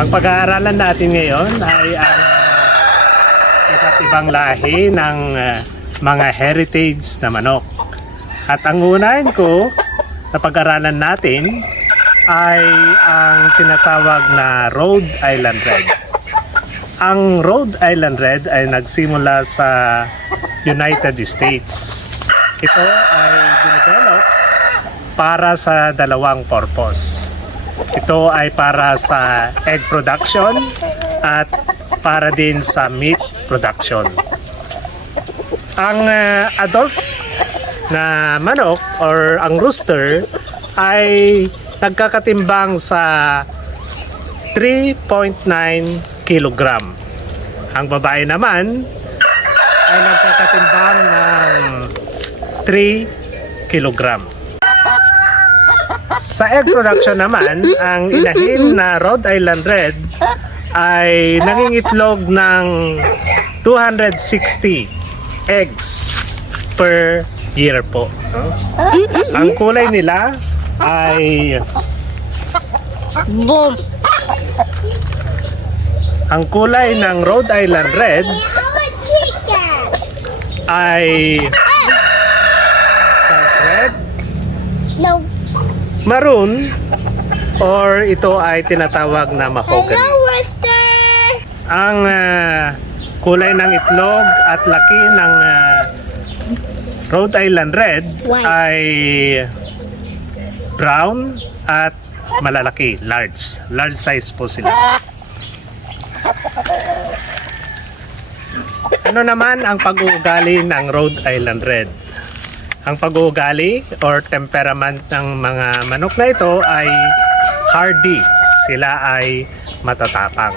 Ang pag-aaralan natin ngayon ay ang iba't ibang lahi ng mga heritage na manok. At ang unahin ko na pag-aaralan natin ay ang tinatawag na Rhode Island Red. Ang Rhode Island Red ay nagsimula sa United States. Ito ay dinevelop para sa dalawang purpose. Ito ay para sa egg production at para din sa meat production. Ang adult na manok or ang rooster ay nagkakatimbang sa 3.9 kilogram. Ang babae naman ay nagkakatimbang ng 3 kilogram. Sa egg production naman, ang inahin na Rhode Island Red ay nangingitlog ng 260 eggs per year po. Ang kulay nila ay ang kulay ng Rhode Island Red ay red, maroon, or ito ay tinatawag na mahogany. Hello, Rooster! Ang kulay ng itlog at laki ng Rhode Island Red White. ay brown at malalaki, large size po sila. Ano naman ang pag-uugali ng Rhode Island Red? Ang pag-uugali or temperament ng mga manok na ito ay hardy. Sila ay matatapang.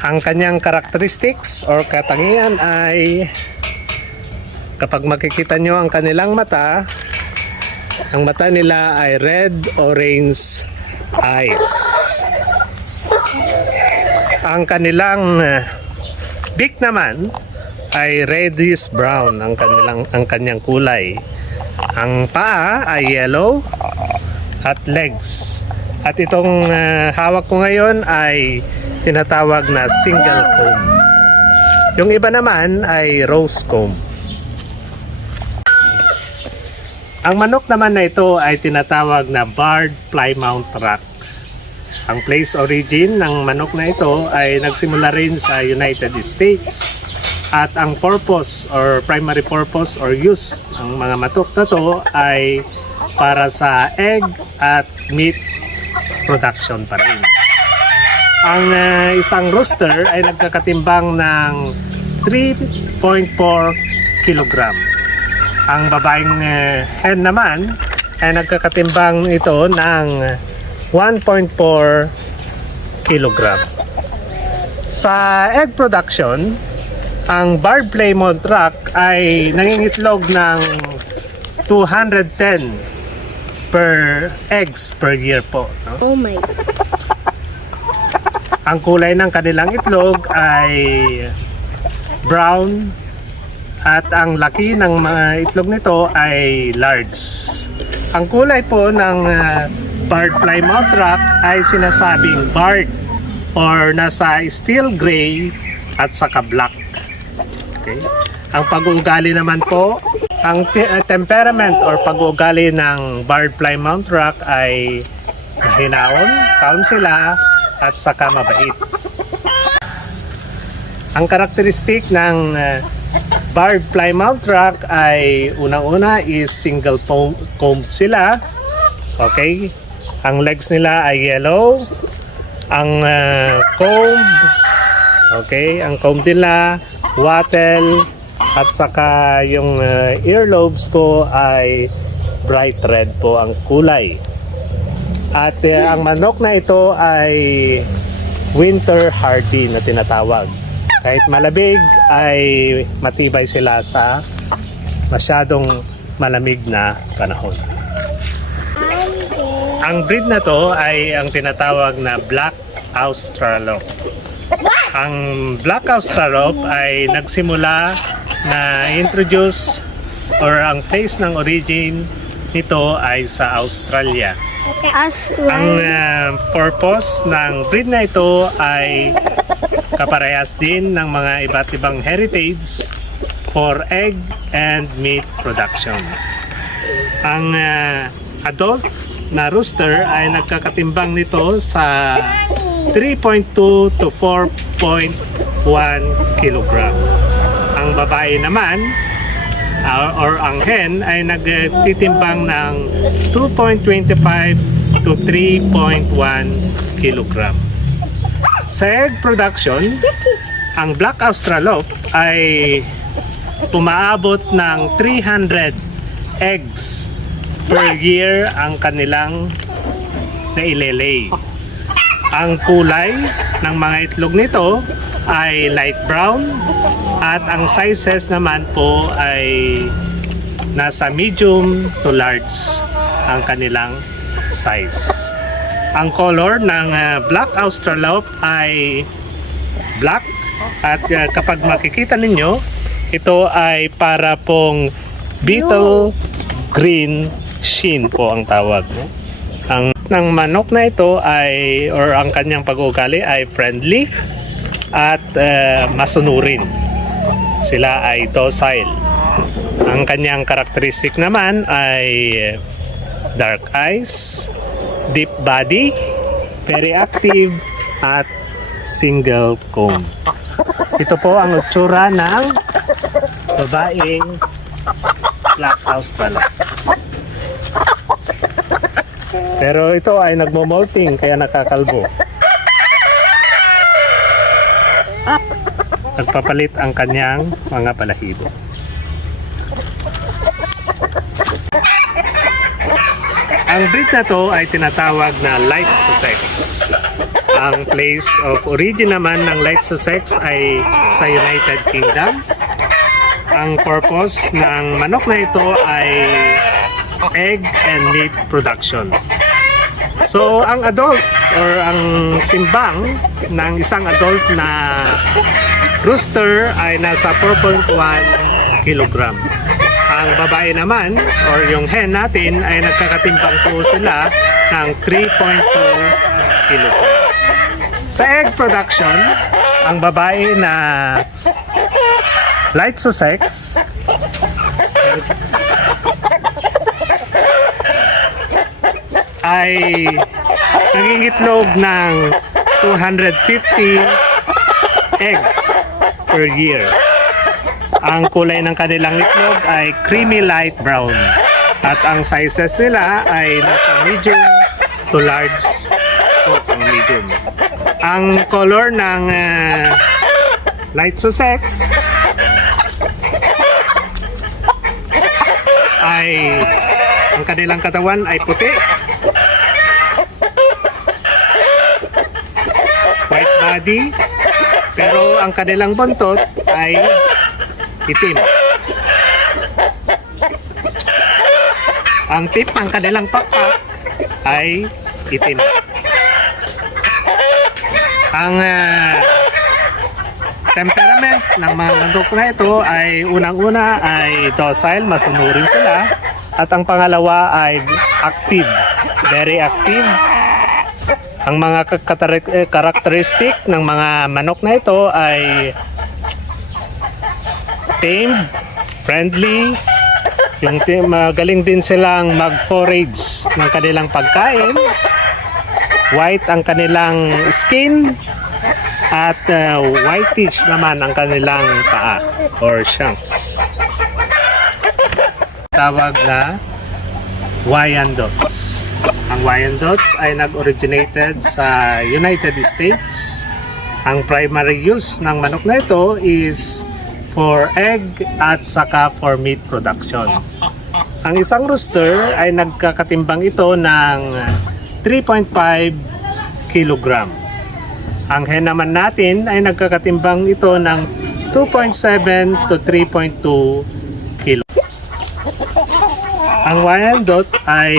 Ang kanyang characteristics or katangian ay kapag makikita nyo ang kanilang mata, ang mata nila ay red-orange eyes. Ang kanilang beak naman ay reddish brown ang kanyang kulay. Ang paa ay yellow at legs. At itong hawak ko ngayon ay tinatawag na single comb. Yung iba naman ay rose comb. Ang manok naman na ito ay tinatawag na Barred Plymouth Rock. Ang place origin ng manok na ito ay nagsimula rin sa United States. At ang purpose or primary purpose or use ng mga manok na to ay para sa egg at meat production pa rin. Ang isang rooster ay nagkakatimbang ng 3.4 kilogram. Ang babaeng hen naman ay nagkakatimbang ito ng 1.4 kilogram. Sa egg production, ang Barred Plymouth Rock ay nangingitlog ng 210 per eggs per year po. No? Oh my. Ang kulay ng kanilang itlog ay brown at ang laki ng mga itlog nito ay large. Ang kulay po ng Barred Plymouth Rock ay sinasabing barred or nasa steel gray at saka black. Okay. Ang pag-uugali naman po, ang temperament or pag-uugali ng Barred Plymouth Rock ay hinaon, calm sila at saka mabait. Ang karakteristik ng Barred Plymouth Rock ay unang-una is single comb sila. Okay? Ang legs nila ay yellow. Ang comb, okay, ang comb nila wattle at saka yung earlobes ko ay bright red po ang kulay. At ang manok na ito ay winter hardy na tinatawag. Kahit malabig ay matibay sila sa masyadong malamig na panahon. Ang breed na to ay ang tinatawag na Black Australorp. Ang Black Australorp ay nagsimula na introduce or ang place ng origin nito ay sa Australia. Ang purpose ng breed na ito ay kaparehas din ng mga iba't ibang heritage for egg and meat production. Ang adult na rooster ay nagkakatimbang nito sa 3.2 to 4.1 kilogram. Ang babae naman or ang hen ay nagtitimbang ng 2.25 to 3.1 kilogram. Sa egg production, ang Black Australorp ay umaabot ng 300 eggs per year ang kanilang nailelay. Ang kulay ng mga itlog nito ay light brown at ang sizes naman po ay nasa medium to large ang kanilang size. Ang color ng Black Australorp ay black at kapag makikita ninyo, ito ay para pong beetle green sheen po ang tawag. Ang ng manok na ito ay ang kanyang pag-uugali ay friendly at masunurin. Sila ay docile. Ang kanyang karakteristik naman ay dark eyes, deep body, very active at single comb. Ito po ang itsura ng babaeng Black Australorp. Pero ito ay nagmo-molting kaya nakakalbo. Nagpapalit ang kanyang mga balahibo. Ang breed na to ay tinatawag na Light Sussex. Ang place of origin naman ng Light Sussex ay sa United Kingdom. Ang purpose ng manok na ito ay egg and meat production. So ang adult or ang timbang ng isang adult na rooster ay nasa 4.1 kilogram. Ang babae naman or yung hen natin ay nagkakatimbang po sila ng 3.2 kilogram. Sa egg production, ang babae na Light Sussex ay nangingitlog ng 250 eggs per year. Ang kulay ng kanilang itlog ay creamy light brown at ang sizes nila ay nasa medium to large o medium. Ang color ng Light Sussex ay ang kanilang katawan ay puti, white body, pero ang kanilang buntot ay itim. Ang tip ng kanilang pakpak ay itim. Ang temperament ng mga manok na ito ay unang-una ay docile, masunurin sila. At ang pangalawa ay active, very active. Ang mga karakteristik ng mga manok na ito ay tame, friendly, magaling din silang mag-forage ng kanilang pagkain, white ang kanilang skin, at whitish naman ang kanilang paa or shanks. Tawag na Wyandottes. Ang Wyandottes ay nag-originated sa United States. Ang primary use ng manok na ito is for egg at saka for meat production. Ang isang rooster ay nagkakatimbang ito ng 3.5 kilogram. Ang hen naman natin ay nagkakatimbang ito ng 2.7 to 3.2 kilo. Ang Wyandotte ay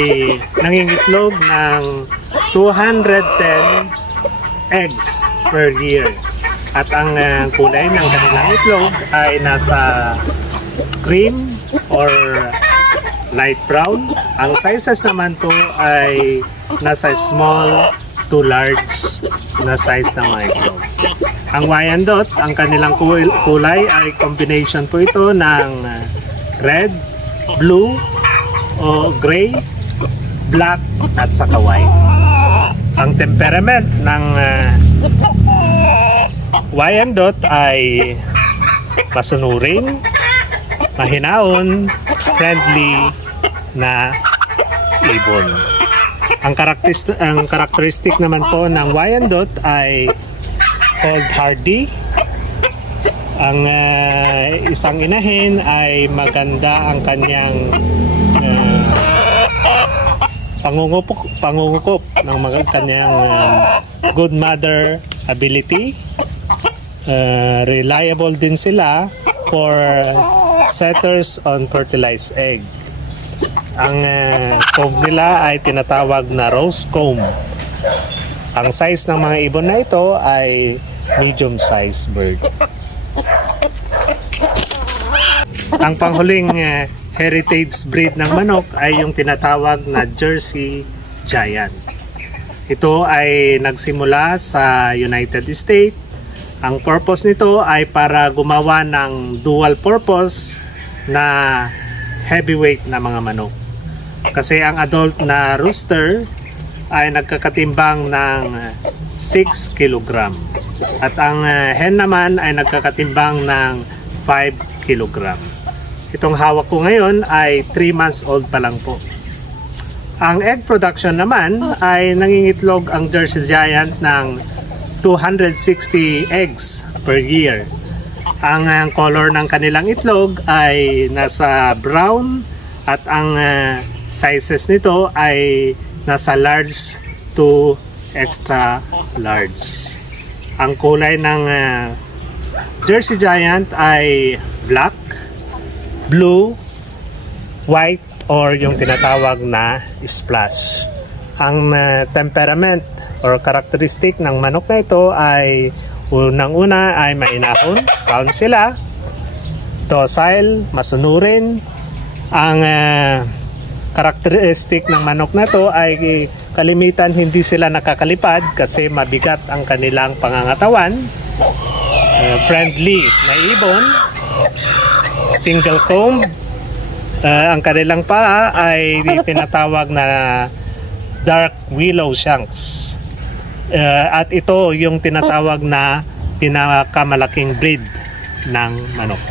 nangingitlog ng 210 eggs per year. At ang kulay ng kanilang itlog ay nasa cream or light brown. Ang sizes naman po ay nasa small to large na size ng mga itlog. Ang Wyandotte, ang kanilang kulay ay combination po ito ng red, blue, o gray, black, at saka white. Ang temperament ng Wyandotte ay masunurin, mahinaon, friendly na ibon. Ang karakteristik naman po ng Wyandotte ay cold hardy. Ang isang inahin ay maganda ang kanyang pangungukop ng kanyang good mother ability. Reliable din sila for setters on fertilized egg. Ang comb nila ay tinatawag na rose comb. Ang size ng mga ibon na ito ay medium size bird. Ang panghuling heritage breed ng manok ay yung tinatawag na Jersey Giant. Ito ay nagsimula sa United States. Ang purpose nito ay para gumawa ng dual purpose na heavyweight na mga manok. Kasi ang adult na rooster ay nagkakatimbang ng 6 kg. At ang hen naman ay nagkakatimbang ng 5 kg. Itong hawak ko ngayon ay 3 months old pa lang po. Ang egg production naman ay nangingitlog ang Jersey Giant ng 260 eggs per year. Ang color ng kanilang itlog ay nasa brown at ang sizes nito ay nasa large to extra large. Ang kulay ng Jersey Giant ay black, blue, white, or yung tinatawag na splash. Ang temperament or characteristic ng manok na ito ay unang-una ay mainahon, calm sila, docile, masunurin. Ang characteristic ng manok na ito ay kalimitan hindi sila nakakalipad kasi mabigat ang kanilang pangangatawan. Friendly na ibon, single comb. Ang kanilang paa ay tinatawag na dark willow shanks. At ito yung tinatawag na pinakamalaking breed ng manok.